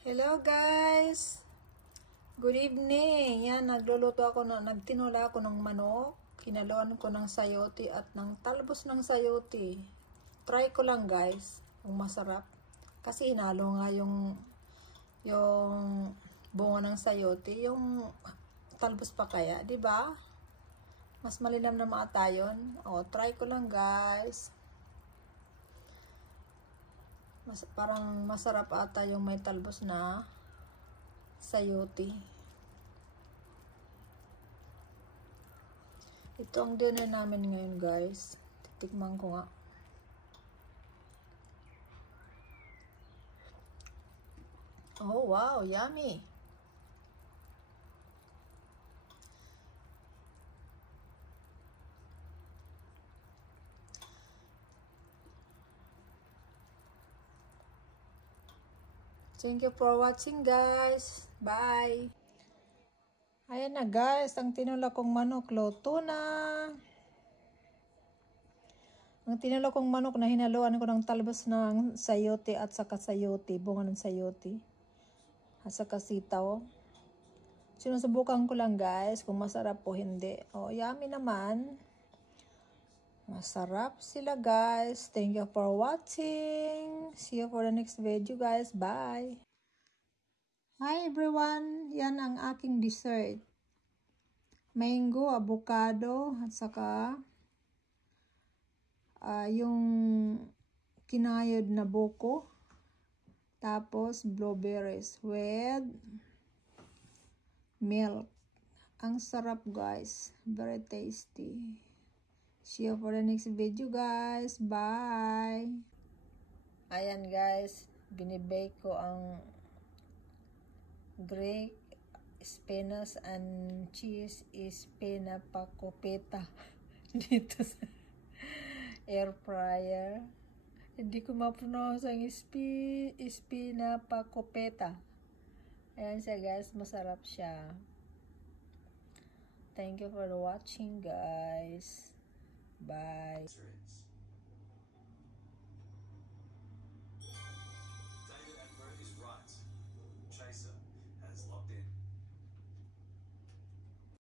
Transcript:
Hello guys! Good evening! Yan, nagluluto ako, nagtinula ako ng manok. Kinaloan ko ng sayote at ng talbos ng sayote. Try ko lang guys, kung masarap. Kasi hinalo nga yung bunga ng sayote, yung talbos pa kaya, di ba? Mas malinam na mata yun. O, try ko lang guys. Parang masarap ata yung may talbos na sayote. Ito ang dinner namin ngayon guys. Titikman ko nga. Oh wow, yummy. Thank you for watching guys. Bye. Ayan na guys, ang tinula kong manok, luto na. Ang tinula kong manok na hinaluan ko ng talbos ng sayote at saka sayote, bunga ng sayote. At saka sitaw. Sinusubukan ko lang guys kung masarap o hindi. Oh, yummy naman. Masarap sila guys. Thank you for watching. See you for the next video guys. Bye. Hi everyone. Yan ang aking dessert. Mango, avocado, at saka yung kinayod na buko. Tapos blueberries with milk. Ang sarap guys. Very tasty. See you for the next video guys. Bye. Ayan guys, binibake ko ang Greek spinach and cheese espinapacopeta dito sa air fryer. Hindi ko ma-pronounce ang espinapacopeta. Ayan siya guys, masarap siya. Thank you for watching guys. Bye.